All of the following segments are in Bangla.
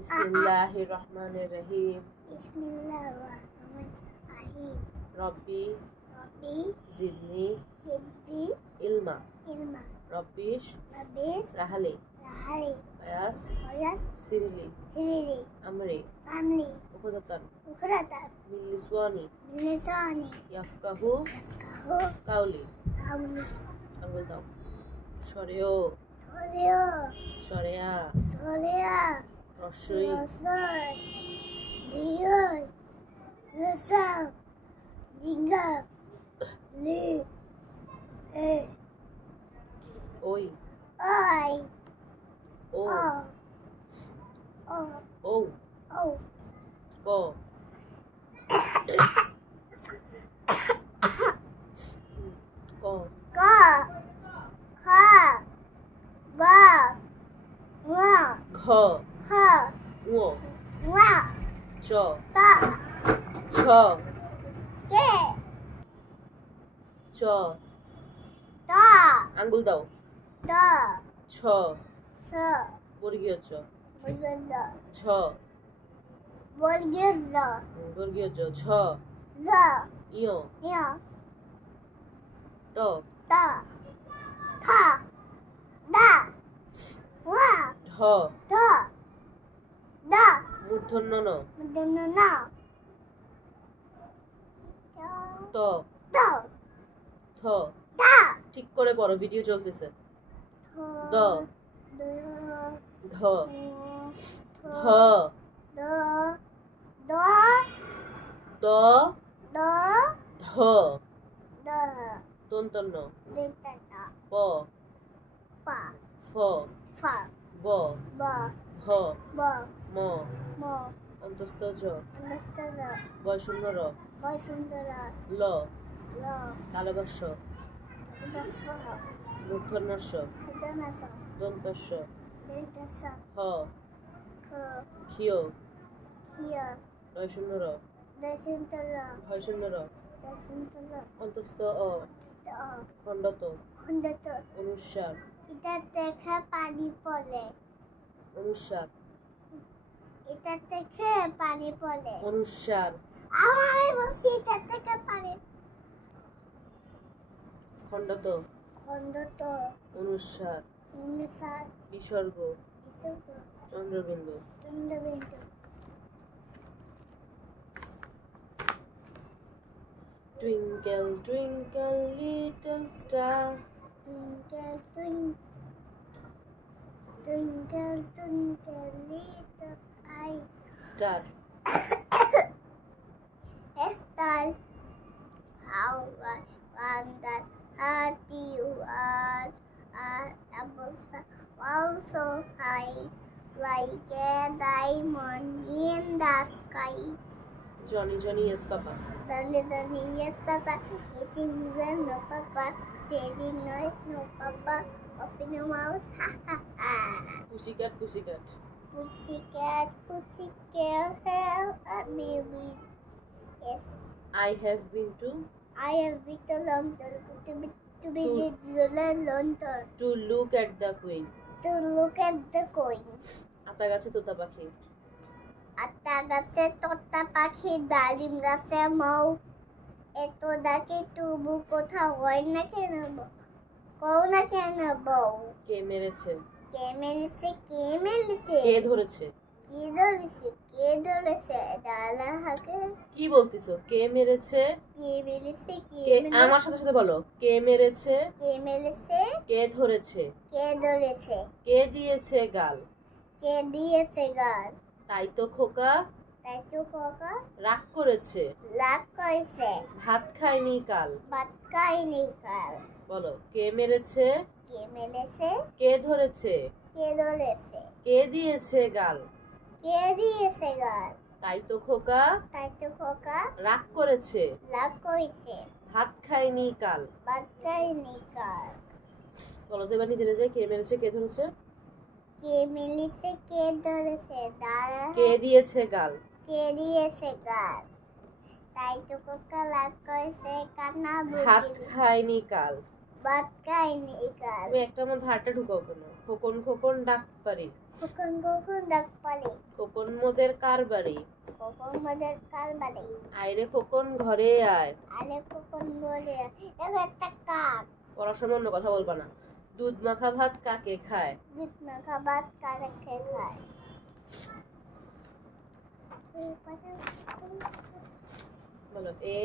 Bismillahirrahmanirrahim. Bismillahirrahmanirrahim. Rabbi Rabbi zidni zidni ilma. ilma. Rabbish Rabbis rahali. rahali. Bayas Bayas sirli. sirri. Amri Amli. ukhudatan Ukhratan. min liswani Lisani. yafqahu Kahu. qawli. Kamli. আঙ্গুল দাও। সরেও Soryo. সরেয়া Sorya. রস্যই Rasai. Diyoy. Rasam. Dinga. Li. E. ওই Oi. ও Oh. Oh. ও Oh. ক ক Ka. Ka. Ba. Wa. ঘ Ha. ঙ Wa. চ Ta. ছ Ke. চ Ta. আঙ্গুল দাও। Da. ছ Sa. বর্গীয় চ Bolgada. ছ Bolgada. বর্গীয় জ ছ Da. ইয় Ya. ট Ta. Ta. Da. Wa. ঢ Da. Da. মূর্ধন্য ণ Madana. ত Da. থ Da. ঠিক করে পড়ো, ভিডিও চলতেছে। দ ধ ধ দ ধ দন্তন্য প ফ ব ভ ম অন্তস্থ জ বয়শূন্য র ল তালবস্য মূর্ধন্যস্য দন্তস্য হ ক্ষিয় রয়শূন্য র ভয়শূন্য র অন্তস্থ অ খণ্ডত অনুস্বার এটা দেখে পানি পড়ে অনুস্বার এটা থেকে পানি পড়ে অনুস্বার আমি বলছি এটা থেকে পানি খণ্ডত খণ্ডত অনুস্বার অনুসার বিসর্গ বিসর্গ Chandrabindu দণ্ডবিন্দু Twinkle, twinkle, little star. twinkle twinkle twinkle twinkle little eye Star. star how I wonder how you are also high like a diamond in the sky. Johnny, Johnny, yes, Papa. Danny, yes, Papa. Eating well, no, Papa. Telling noise, no, Papa. Open your mouth, ha ha ha. Pussycat, pussycat. Pussycat, pussycat, help a baby. Yes, I have been I have been a long time to be To- the lantern to look at the queen. to look at the coin. আতা গাছে তোতা পাখি। আতা গাছে তোতা পাখি, ডালিম গাছে মৌ, এত ডাকে তবু কোথাও হয় না কেন কও না কেন বউ? কে মেরেছে? কে মেরেছে কে মেরেছে কে ধরেছে? কে ধরেছে কে ধরেছে ডালা হাকে কি বলতিছো? কে মেরেছে? কে মেরেছে কে আমার সাথে সাথে বলো। কে মেরেছে? কে মেরেছে কে ধরেছে? কে ধরেছে কে দিয়েছে গাল? কে দিয়েছে গাল? তাই তো খোকা তাই তো কাকা রাগ করেছে, লাভ করেছে, ভাত খায়নি কাল। ভাত খায়নি কাল। বলো, কে মেরেছে? কে মেরেছে কে ধরেছে? কে ধরেছে কে দিয়েছে গাল? কে দিয়েছে গাল? তাই তো খোকা তাই তো কাকা রাগ করেছে, লাভ করেছে, ভাত খায়নি কাল। ভাত খায়নি কাল। বলো তো এবার নিজে নিজে, কে মেরেছে কে ধরেছে? কে মেরেছে কে ধরেছে দাদা কে দিয়েছে গাল? কে দিয়েছে গাল? তাই তো কাকা লাভ করেছে কান্না ভাত বুঝি খায়নি কাল। ভাত খায়নি কাল। তুমি একটা আমার ধারটা ঢুকাও কেন? খোকন খোকন ডাক পারি, কখন কখন ডাক পারে খোকন খোকন মোদের কার বাড়ি? খোকন মোদের কার বাড়ি? আইরে খোকন ঘরে আয়। আরে খোকন বলে দেখো একটা কাক। পড়াশোনা অন্য কথা বলবা না। দুধ মাখা ভাত কাকে খায়? দুধ মাখা ভাত কাকে খায়? বলো। এ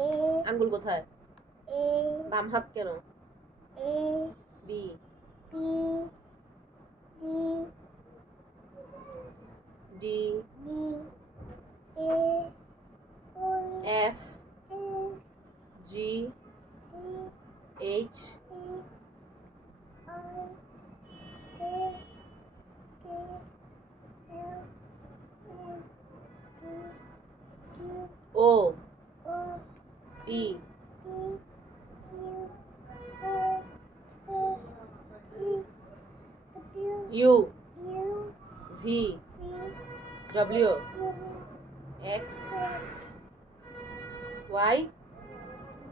এ আঙ্গুল কোথায়? এ বাম হাত কেন? A B B D D D A O F A G C H E I J K L M P Q O O P P Q R S T W U U V V W W X X Y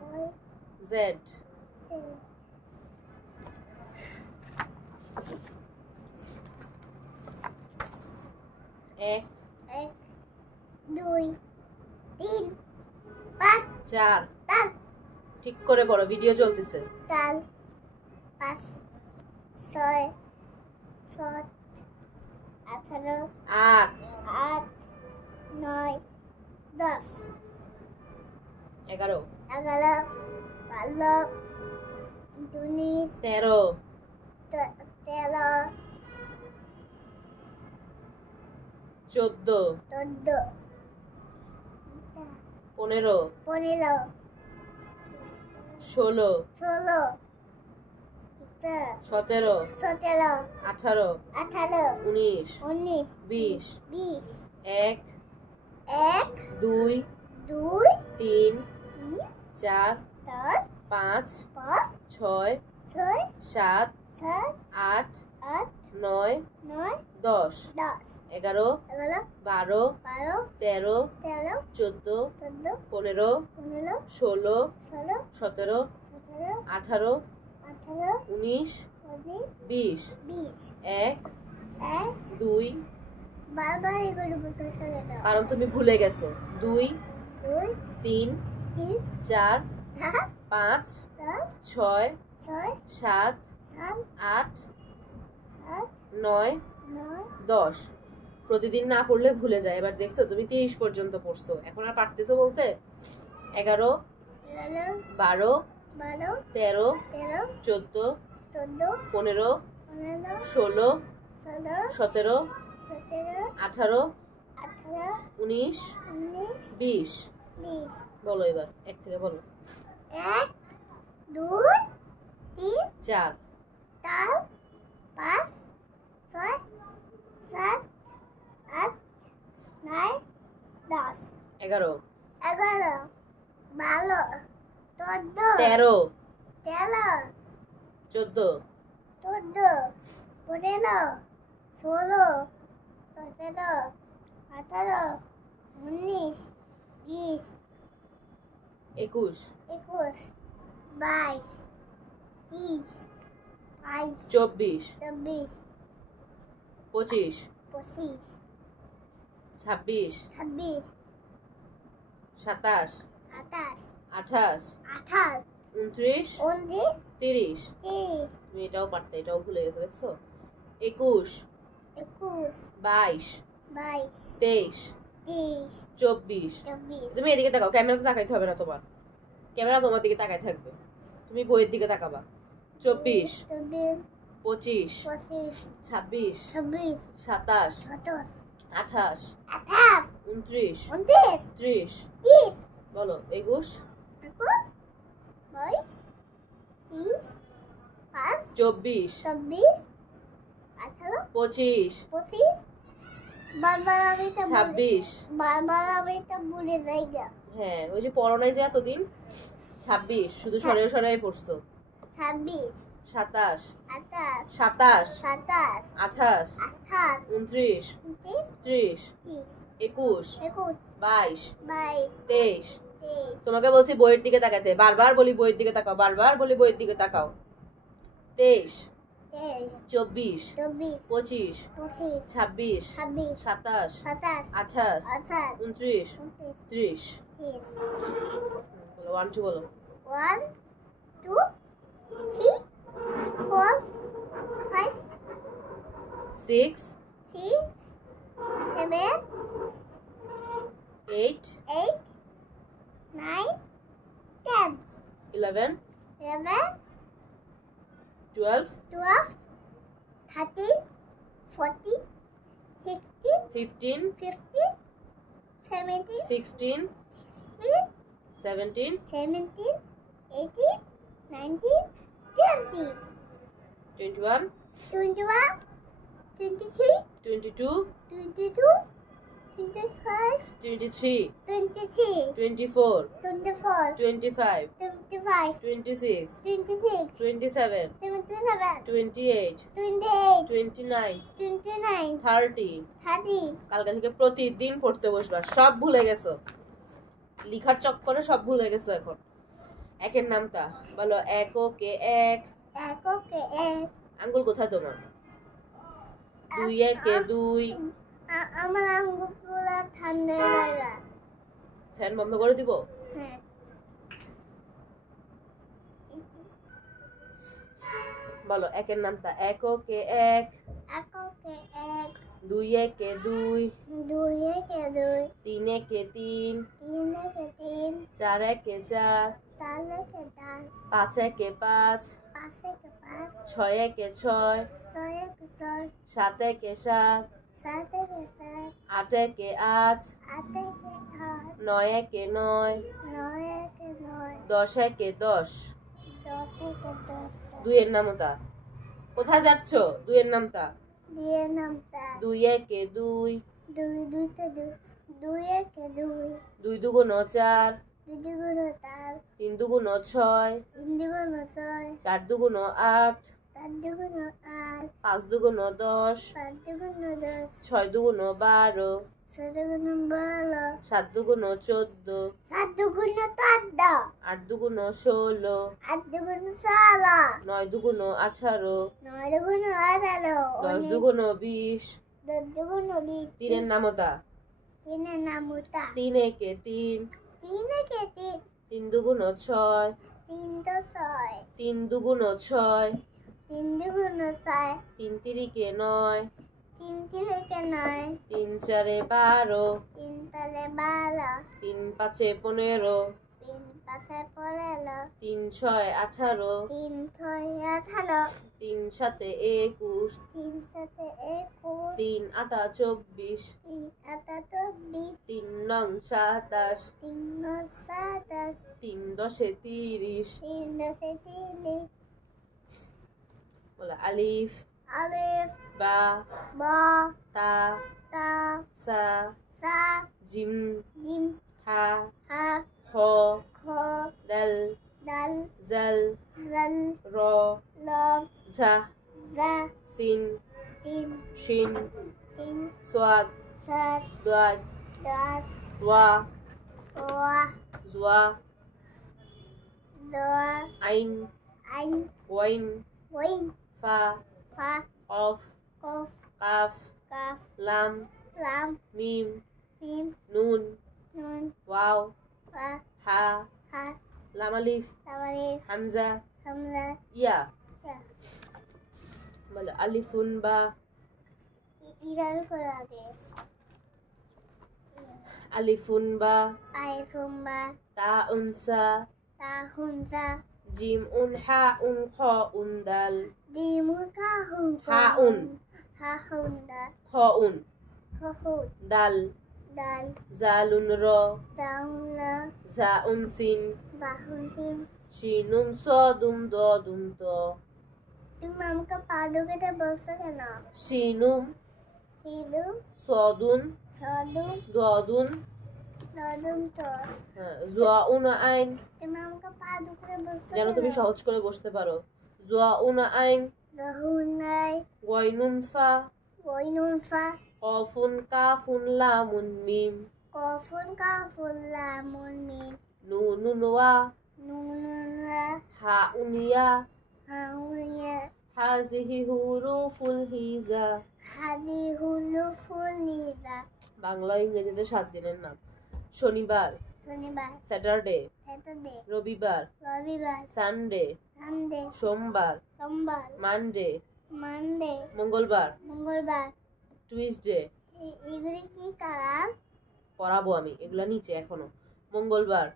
Y Z. Z. এক এক দুই তিন পাঁচ চার। তাল ঠিক করে পড়ো, ভিডিও চলতেছে। তাল পাঁচ ছয় সাত 18 আট 8 9 10 এগারো 11 12 19 তেরো 13 চোদ্দ 14 পনেরো 15 ষোলো 16 সতেরো 17 আঠারো 18 উনিশ 19 বিশ 20 এক 1 দুই 2 তিন 3 চার 4 পাঁচ 5 ছয় 6 সাত 7 আট 8 নয় 9 দশ 10 এগারো 11 বারো 12 তেরো 13 চোদ্দ 14 পনেরো 15 ষোলো 16 সতেরো 17 আঠারো 18 উনিশ 19 বিশ 20 এক 1 দুই বারবার এগুলো বলতেছে কেন? কারণ তুমি ভুলে গেছো। দুই 2 তিন 3 চার 4 পাঁচ 5 ছয় 6 সাত 7 আট 8 নয় 9 দশ। প্রতিদিন না পড়লে ভুলে যায়। এবার দেখছো তুমি 30 পর্যন্ত পড়ছো, এখন আর পারতেছো বলতে? এগারো 11 বারো 12 তেরো 13 চোদ্দ 14 পনেরো 15 ষোলো 16 সতেরো 17 আঠারো 18 উনিশ 19 বিশ। 20 বলো এবার এক থেকে বলো। 1 2 3 চার 4 5 6 7 8 9 10 এগারো 11 12 14 তেরো 13 চোদ্দ 14 15 16 17 18 19 20 একুশ 21 22 23 22 চব্বিশ 24 পঁচিশ 25 ছাব্বিশ 26 সাতাশ 27 আঠাশ 28 উনত্রিশ 29 তিরিশ। 30 তুমি এটাও পারতে, এটাও ভুলে গেছো দেখছো। একুশ 21 বাইশ 22 তেইশ 23 চব্বিশ। 24 তুমি এদিকে তাকাও, ক্যামেরাতে তাকাইতে হবে না তোমার, ক্যামেরা তোমার দিকে তাকাই থাকবে, তুমি বইয়ের দিকে তাকাবা। চব্বিশ 24 পঁচিশ 25 ছাব্বিশ 26 সাতাশ 27 আঠাশ 28 উনত্রিশ 29 ত্রিশ। 30 বলো। একুশ 21 22 30 5 চব্বিশ 26 18 পঁচিশ 25 বারবার আমি তো ছাব্বিশ। বারবার আমি তো ভুলে যাই গা। হ্যাঁ ওই যে পড়ো নাই যে এতদিন। ছাব্বিশ শুধু সরে সরে পড়ছো। 26 সাতাশ 28 সাতাশ 27 আঠাশ 28 উনত্রিশ 29 ত্রিশ 30 একুশ 21 বাইশ 22 তেইশ। 23 তোমাকে বলছি বইয়ের দিকে তাকাতে, বারবার বলি বইয়ের দিকে তাকাও, বারবার বলি বইয়ের দিকে তাকাও। তেইশ 24 24 25 25 26 26 27 27 28 28 29 30 30 বলো 1 2 বলো 1 2 3 4 5 6 6 7 8 8 9 10 11 11 12 12 13 14 16 15 15 17 16 16 17 17 18 19 20 21 21 23 22 22 25 23 23 24 24 25 25 26 26 27 27 28 28 29 29 30 30 কালকে থেকে প্রতিদিন পড়তে বসবা সব ভুলে গেছো লিখার চক্করে সব ভুলে গেছো এখন একের নামটা বলো এককে এক এককে এক আঙ্গুল কোথায় তোমার দুই একে দুই আমার আঙ্গুল পুরো ঠান্ডা লাগা ফ্যান বন্ধ করে দিব হ্যাঁ বলো একের নামটা এককে এক এককে এক দুই একে দুই দুই একে দুই তিন একে তিন তিন একে তিন চার একে চার চার একে চার পাঁচ একে পাঁচ পাঁচ একে পাঁচ ছয় একে ছয় ছয় একে ছয় সাত একে সাত সাত একে সাত আট একে আট আট একে আট নয় একে নয় নয় একে নয় 10 একে 10 দশ একে দশ দুইয়ের নামটা কোথায় যাচ্ছ দুইয়ের নামটা দিয়ে নামটা দুই একে দুই দুই দুইতে দুই দুই একে দুই দুই দুগুণ চার দুই দুগুণ চার তিন দুগুণ ছয় তিন দুগুণ ছয় চার দুগুণ আট চার দুগুণ আট পাঁচ দুগুণ 10 পাঁচ দুগুণ দশ ছয় দুগুণ 12 ছয় দুগুণ 12 সাত দুগুণ 14 সাত দুগুণ 14 আট দুগুণ 16 আট দুগুণ 16 নয় দুগুণ 18 নয় দুগুণ 18 দশ দুগুণ 20 দশ দুগুণ 20 তিনের নামতা তিনের নাম উতা তিন একে তিন তিন একে তিন তিন দুগুণ 6 তিন তো ছয় তিন দুগুণ 6 তিন দুগুণ ছয় তিন তিরিকে 9 তিন তিরিকে নয় তিন চারে 12 তিন তলে 12 তিন পাঁচে 15 তিন পাশে 15 তিন ছয় 18 তিন ছয় 18 তিন সাতে 21 তিন সাথে 21 তিন আটা 24 তিন আটা 24 তিন নং 27 তিন নয় 27 তিন দশে 30 তিন দশে 30 বলো আলিফ আলিফ বা বা তা তা সা সা জিম জিম হা হা খ খ দাল দাল জাল জাল র ল ঝা জা সিন সিন শিন সিন সোয়াদ সাত দাদ দাত ওয়া ওয়া জোয়া দোয়া আইন আইন ওয়াইন ওয়াইন ফা ফা অফ কফ কাফ কাফ লাম লাম মিম মিম নুন নুন ওয়াও ফা হা হা লাম আলিফ তামালি হামজা হামজা ইয়া ইয়া বলো আলিফুন বা এইভাবে করে আগে আলিফুন বা আইফুম্বা তা উনসা তা হুনজা জিম উন হা উন খ উন দাল দিমুকা হুন হা উন হা হুনদা খ উন খহুন দাল দাল জালুন র দাউলা জা উন সিন বাহুন শিনুম সদুম দদুম ত তুমি আমাকে পা দুকেতে বলছো কেন শিনুম সিদু সদুন ছদু দদুন দদুম তো জোয়া উন আইন তুমি আমাকে পা দুকেতে বলছো যেন তুমি সহজ করে বসতে পারো জোয়া উন আইন দাহুনাই ওয়াইনুন ফা ওয়াইনুন ফা কফুন কাফুন লামুন মিম কফুন কাফুন লামুন মিন নুনুন ওয়া নুনুনা হা উনিয়া হাউয়া হাজিহি হুরুফুল হিজা। হাজি হুলু ফুলিদা। বাংলা ইংরেজিতে 7 দিনের নাম। শনিবার, শনিবার, স্যাটারডে, স্যাটারডে, রবিবার, রবিবার, সানডে, সানডে, সোমবার, সোমবার, মানডে, মানডে, মঙ্গলবার, মঙ্গলবার। টুইসডে। এগুলি কি কালাম? পড়াবো আমি, এগুলা নিচে এখনো। মঙ্গলবার,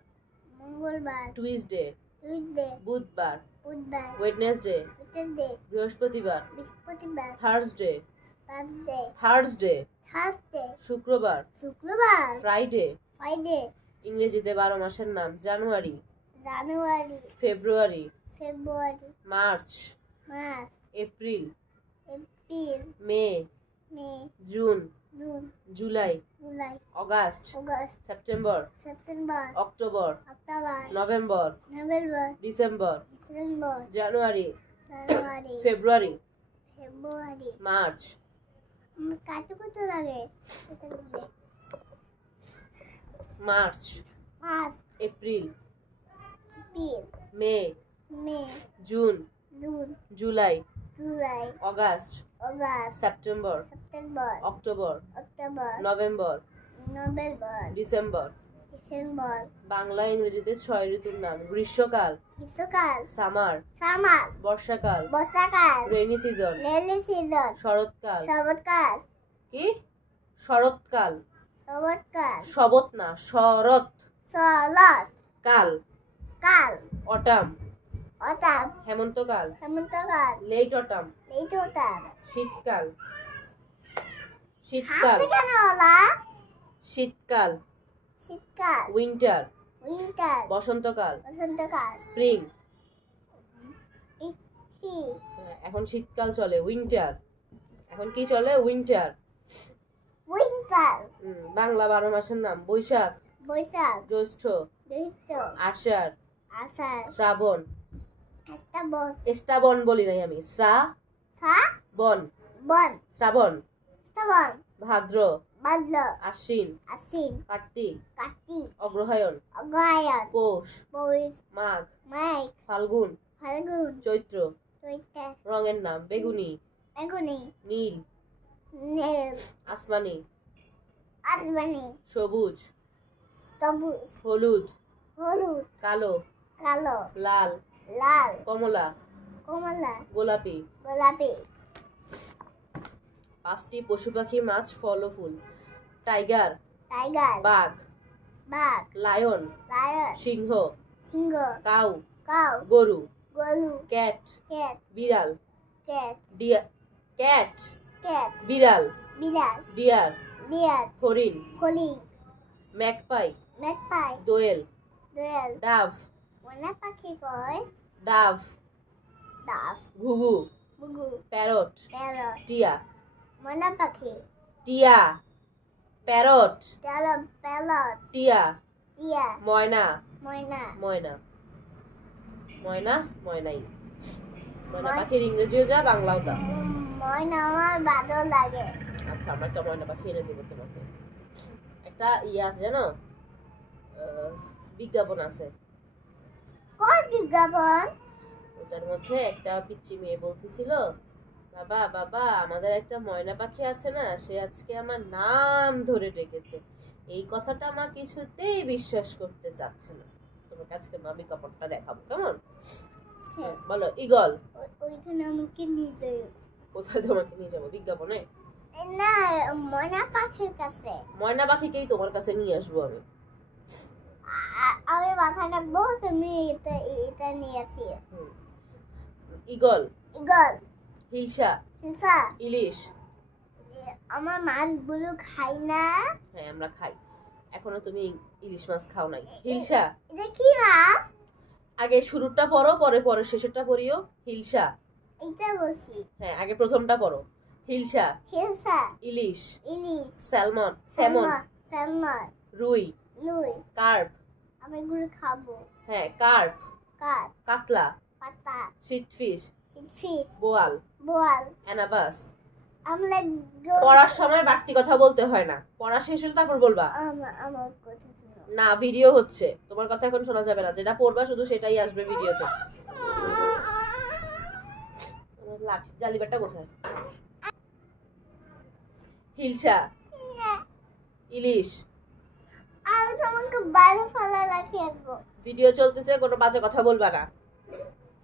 মঙ্গলবার, টুইসডে, টুইসডে, বুধবার, বুধবার, ওয়েডনেসডে, ওয়েডনেসডে, বৃহস্পতিবার, বৃহস্পতিবার, থার্সডে, থার্সডে, থার্সডে, থার্সডে, শুক্রবার, শুক্রবার, ফ্রাইডে। ফ্রাইডে, ইংরেজিতে 12 মাসের নাম। January, January, February, February, March, March, April, April, May, May, June, June, July, July, August, August, September, September, October, October, November, November, December, December, January, January, February, February. March. কত লাগে? March, March, April, April, May, May, June, June, July, July, August, August, September, September, October, October, November, November, December. December. Bangla ইংরেজিতে 6 ঋতুর নাম। গ্রীষ্মকাল, গ্রীষ্মকাল, সামার, সামার, বর্ষাকাল, বর্ষাকাল, রেইনি সিজন, রেইনি সিজন, শরৎকাল। শরৎকাল, কি? শরৎকাল, শরৎকাল, শবত না, শরৎ শরৎ কাল। কাল, অটাম, অটাম, হেমন্তকাল, হেমন্তকাল, লেট অটাম, লেট অটাম। শীতকাল, শীতকাল, হাসি কেন ওলা? শীতকাল, শীতকাল, উইন্টার, উইন্টার, বসন্তকাল, বসন্তকাল, স্প্রিং। স্প্রিং, এখন শীতকাল চলে, উইন্টার। এখন কি চলে? উইন্টার। উইন্টার। বাংলা 12 মাসের নাম। বৈশাখ, বৈশাখ, জ্যৈষ্ঠ, জ্যৈষ্ঠ, আষাঢ়, আষাঢ়, শ্রাবণ। শ্রাবণ, শ্রাবণ বলি নাই আমি, শ্রাবণ, বন, শ্রাবণ, শ্রাবণ, ভাদ্র, ভাদ্র, আশ্বিন, আশ্বিন, কার্তিক, কার্তিক, অগ্রহায়ণ, অগ্রহায়ণ, পৌষ, পৌষ, মাঘ, মাঘ, ফাল্গুন, ফাল্গুন, চৈত্র। চৈত্র, রঙের নাম। বেগুনি, বেগুনি, নীল, নীল, আসমানি, আসমানি, সবুজ, সবুজ, হলুদ, হলুদ, কালো, কালো, লাল, লাল, কমলা, কমলা, গোলাপি। গোলাপি। 5টি পশু পাখি, মাছ, ফল ও ফুল। টাইগার, টাইগার, বাঘ, বাঘ, লায়ন, লায়ন, সিংহ, সিংহ, কাউ, কাউ, গরু, গরু, ক্যাট, ক্যাট, বিড়াল, ক্যাট, ক্যাট, ক্যাট, বিড়াল, বিড়াল, ডিয়ার, ডিয়ার, হরিণ, ফলিং, ম্যাকপাই, ম্যাকপাই, দোয়েল, দোয়েল, ডাভ, ময়না পাখি কয়, ডাভ, ডাব, ঘুঘু, বুগু, প্যারট, প্যারট, টিয়া, ময়না পাখি, টিয়া, প্যারট, প্যারট, টিয়া, টিয়া, ময়না, ময়না, ময়না, ময়না, ময়নাই। ময়না ময়- পাখির ইংরেজিও যা, বাংলাও তা। ময়না আমার ভালো লাগে। আচ্ছা, আমরা একটা ময়না পাখি এনে দেবো তোমাকে। একটা ইয়ে আছে জানো, বিজ্ঞাপন আছে। কয় বিজ্ঞাপন? ওটার মধ্যে একটা পিচ্চি মেয়ে বলতেছিল, বাবা বাবা আমাদের একটা ময়না পাখি আছে না, সে আজকে আমার নাম ধরে ডেকেছে। এই কথাটা আমার কিছুতেই বিশ্বাস করতে চাচ্ছে না। তোমাকে আজকে আমি বিজ্ঞাপনটা দেখাবো, কেমন? হ্যাঁ। বলো, ইগল। ওইখানে আমাকে নিয়ে যাই। কোথায় তোমাকে নিয়ে যাবো? বিজ্ঞাপনে? না, ময়না পাখির কাছে। ময়না পাখিকেই তোমার কাছে নিয়ে আসবো আমি। আমি মাথায় রাখবো, তুমি এটা নিয়ে আসি। ইগল, ইগল, হিলসা, হিলসা, ইলিশ। আমার মাছগুলো খাই না। হ্যাঁ, আমরা খাই। এখনো তুমি ইলিশ মাছ খাও নাই। হিলসা। এটা কি মাছ? আগে শুরুটা পড়ো, পরে পরে শেষেরটা পড়িও। হিলসা। এটা বলছি। হ্যাঁ, আগে প্রথমটা পড়ো। হিলসা, হিলসা, ইলিশ, ইলিশ, স্যালমন, স্যামন, স্যালমন, রুই, লুই। কার্প। আমি এগুলো খাবো। হ্যাঁ, কার্প, কাঠ, কাতলা, পাতা, শীতফিশ, ফিশ, বোয়াল, বোয়াল। অ্যানাবাস। আমরা পড়ার সময় বাড়তি কথা বলতে হয় না, পড়া শেষ হলে তারপর বলবা। আমার কথা শুনো। না, ভিডিও হচ্ছে, তোমার কথা এখন শোনা যাবে না। যেটা পড়বা শুধু সেটাই আসবে ভিডিওতে। আমার লাঠি জালিবারটা কোথায়? হিলসা, ইলিশ। আমি তোমাকে বাইরে ফেলা রাখি আসবো। ভিডিও চলতেছে, কোনো বাজে কথা বলবা না।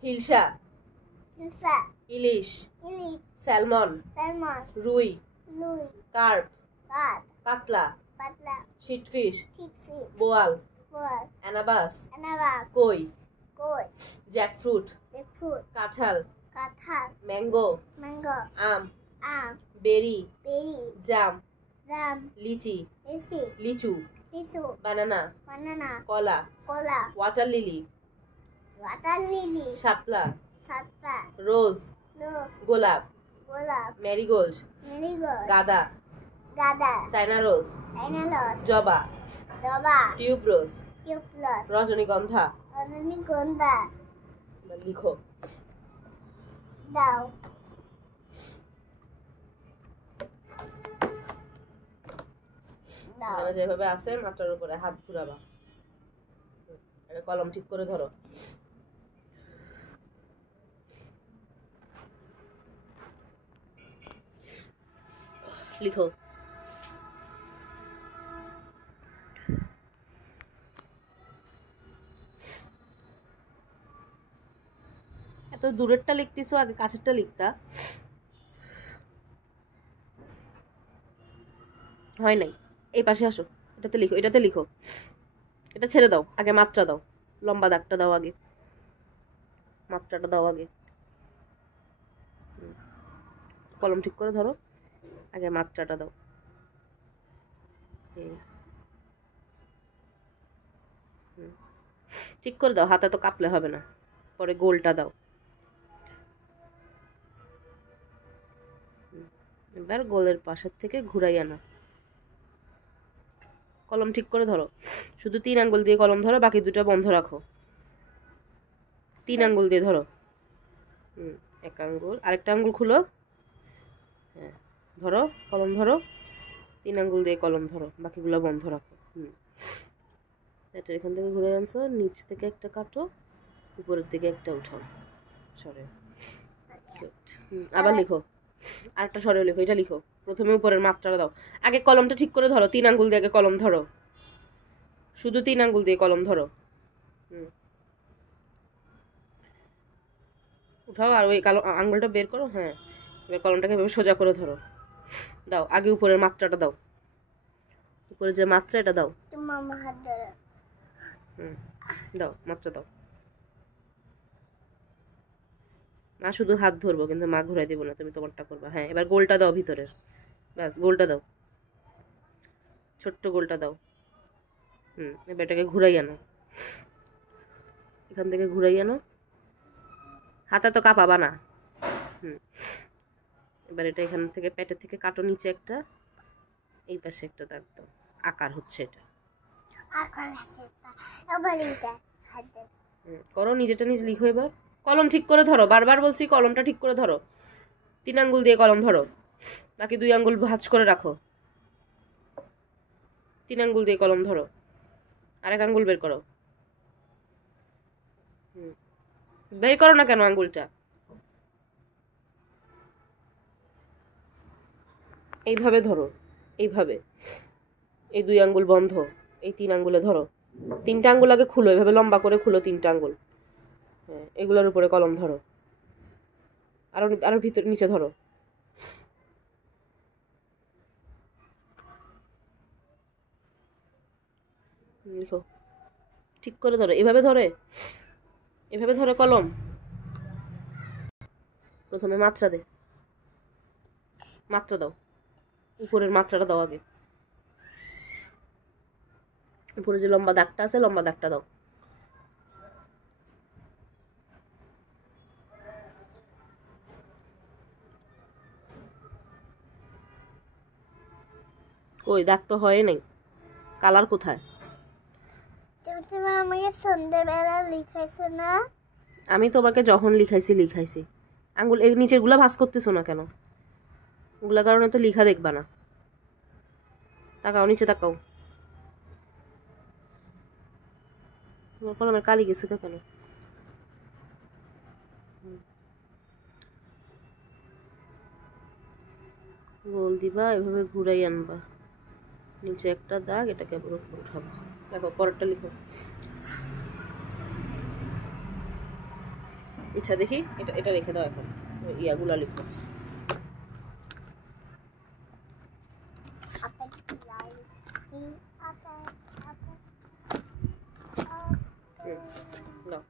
হিলসা, হিলসা, ইলিশ, ইলিশ, স্যালমন, স্যালমন, রুই, লুই, কার্প, কাঠ, কাতলা, পাতলা, শিটফিশ, চিকফি, বোয়াল, বল, অ্যানাবাস, অ্যানাবাস, কই, কই, জ্যাকফ্রুট, জ্যাকফ্রুট, কাঁঠাল, কাঁঠাল, ম্যাঙ্গো, ম্যাঙ্গো, আম, আম, বেরি, বেরি, জাম, জাম, লিচি, লিচি, লিচু, লিচু, বানানা, বানানা, কলা, কলা, ওয়াটার লিলি, ওয়াটার লিলি, শাপলা, সাতটা, রোজ, রোজ, গোলাপ, গোলাপ, ম্যারিগোল্ড, মেরিগোল্ড, গাঁদা, গাঁদা, চায়না রোজ, অ্যানারস, জবা, জবা, টিউব রোজ, টিউবলাস, রজনীগন্ধা। রজনীগন্ধা। এবার লিখো। দাও, দাও, এখানে যেভাবে আছে মাথার উপরে হাত ঘুরাবা। আগে কলম ঠিক করে ধরো। লিখো। এত দূরেরটা লিখতেছো, আগে কাছেরটা লিখতা। হয় নাই, এই পাশে আসো, এটাতে লিখো, এটাতে লিখো। এটা ছেড়ে দাও, আগে মাত্রা দাও, লম্বা দাগটা দাও, আগে মাত্রাটা দাও আগে। কলম ঠিক করে ধরো, আগে মাত্রাটা দাও। ঠিক করে দাও, হাতে তো কাঁপলে হবে না। পরে গোলটা দাও। এবার গোলের পাশের থেকে ঘুরাই আনা। কলম ঠিক করে ধরো, শুধু 3 আঙ্গুল দিয়ে কলম ধরো, বাকি 2টা বন্ধ রাখো। 3 আঙ্গুল দিয়ে ধরো। এক আঙ্গুল, আরেকটা আঙ্গুল খুলো। হ্যাঁ, ধরো, কলম ধরো, 3 আঙ্গুল দিয়ে কলম ধরো, বাকিগুলো বন্ধ রাখো। এটা এখান থেকে ঘুরে আনছো, নিচ থেকে একটা কাটো, উপরের দিকে একটা উঠাও, সরে। আবার লিখো, আরেকটা সরে লিখো, এটা লিখো। প্রথমে উপরের মাত্রাটা দাও, আগে কলমটা ঠিক করে ধরো, 3 আঙ্গুল দিয়ে আগে কলম ধরো, শুধু 3 আঙ্গুল দিয়ে কলম ধরো। উঠাও, আর ওই কালো আঙ্গুলটা বের করো। হ্যাঁ, এবার কলমটাকে এভাবে সোজা করে ধরো, দাও আগে উপরের মাত্রাটা দাও, উপরে যে মাত্রা এটা দাও। মামা হাত ধরো। দাও, মাত্রা দাও। মা শুধু হাত ধরবো, কিন্তু মা ঘুরাই দিব না, তুমি তোমারটা করবা। হ্যাঁ, এবার গোলটা দাও ভিতরের, ব্যাস গোলটা দাও, ছোট্ট গোলটা দাও। এবার এটাকে ঘুরাই আনো, এখান থেকে ঘুরাই আনো, হাতে তো কাঁপাবা না। এবার এটা এখান থেকে পেটের থেকে কাটো, নিচে একটা, এই পাশে একটা দাগ দাও, আকার হচ্ছে এটা। করো, নিজেটা নিজে লিখো। এবার কলম ঠিক করে ধরো, বারবার বলছি কলমটা ঠিক করে ধরো। 3 আঙ্গুল দিয়ে কলম ধরো, বাকি 2 আঙ্গুল ভাঁজ করে রাখো। 3 আঙ্গুল দিয়ে কলম ধরো, আরেক আঙ্গুল বের করো। বের করো না কেন আঙ্গুলটা? এইভাবে ধরো, এইভাবে, এই 2 আঙ্গুল বন্ধ, এই 3 আঙ্গুলে ধরো। 3টা আঙ্গুল আগে খুলো, এভাবে লম্বা করে খুলো 3টা আঙ্গুল। হ্যাঁ, এগুলোর উপরে কলম ধরো, আরো আরো ভিতরে নিচে ধরো। লিখো, ঠিক করে ধরো, এভাবে ধরে, এভাবে ধরে কলম। প্রথমে মাত্রা দে, মাত্রা দাও, উপরের মাত্রাটা দাও আগে। উপরে যে লম্বা দাগটা আছে, লম্বা দাগটা দাও। কই, দাগ তো হয় নাই, কালার কোথায়? তুমি আমাকে সন্ধ্যেবেলা লিখাইছো না? আমি তোমাকে যখন লিখাইছি। আঙ্গুল এই নিচের গুলা ভাঁজ করতেছো না কেন? ওগুলা কারণে তো লিখা দেখবা না। তাকাও, নিচে তাকাও। তোমার কলমের কালি গেছে কেন? গোল দিবা, এভাবে ঘুরাই আনবা, নিচে একটা দাগ, এটাকে আবার উপরে উঠাবো। দেখো পরেরটা লিখো। আচ্ছা দেখি, এটা এটা রেখে দাও এখন, ইয়াগুলা লিখো। দাও,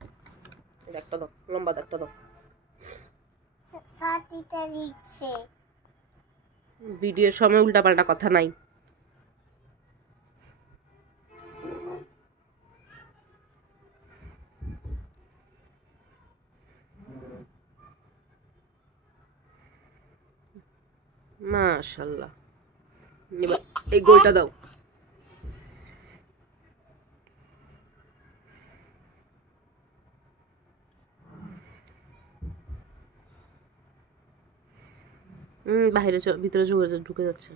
একটা দাও, লম্বা দাগটা দাও। ভিডিওর সময় উল্টাপাল্টা কথা নাই। মাশাআল্লাহ, এবার এই গোলটা দাও। বাইরে ভিতরে ঢুকে যাচ্ছে।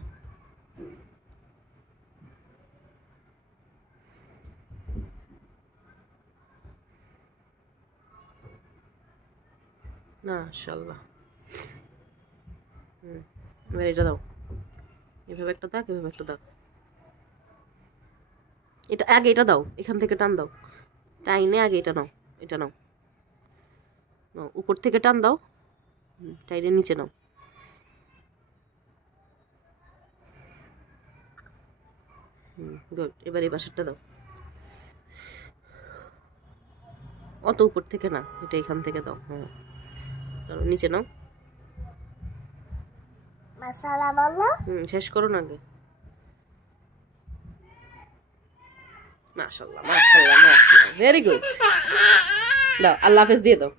মাশাআল্লাহ। এবার এটা দাও, এভাবে একটা দাগ, এভাবে একটা দাগ। এটা আগে এটা দাও, এখান থেকে টান দাও, টাইনে আগে এটা নাও, এটা নাও, উপর থেকে টান দাও, টাইনে নিচে নাও। গুড, এবার এই পাশেরটা দাও। অত উপর থেকে না, এটা এখান থেকে দাও। হ্যাঁ, নিচে নাও। শেষ করো না আগে। মাশাআল্লাহ, মাশাআল্লাহ, মাশাআল্লাহ, ভেরি গুড। দাও, আল্লাহ হাফেজ দিয়ে দাও।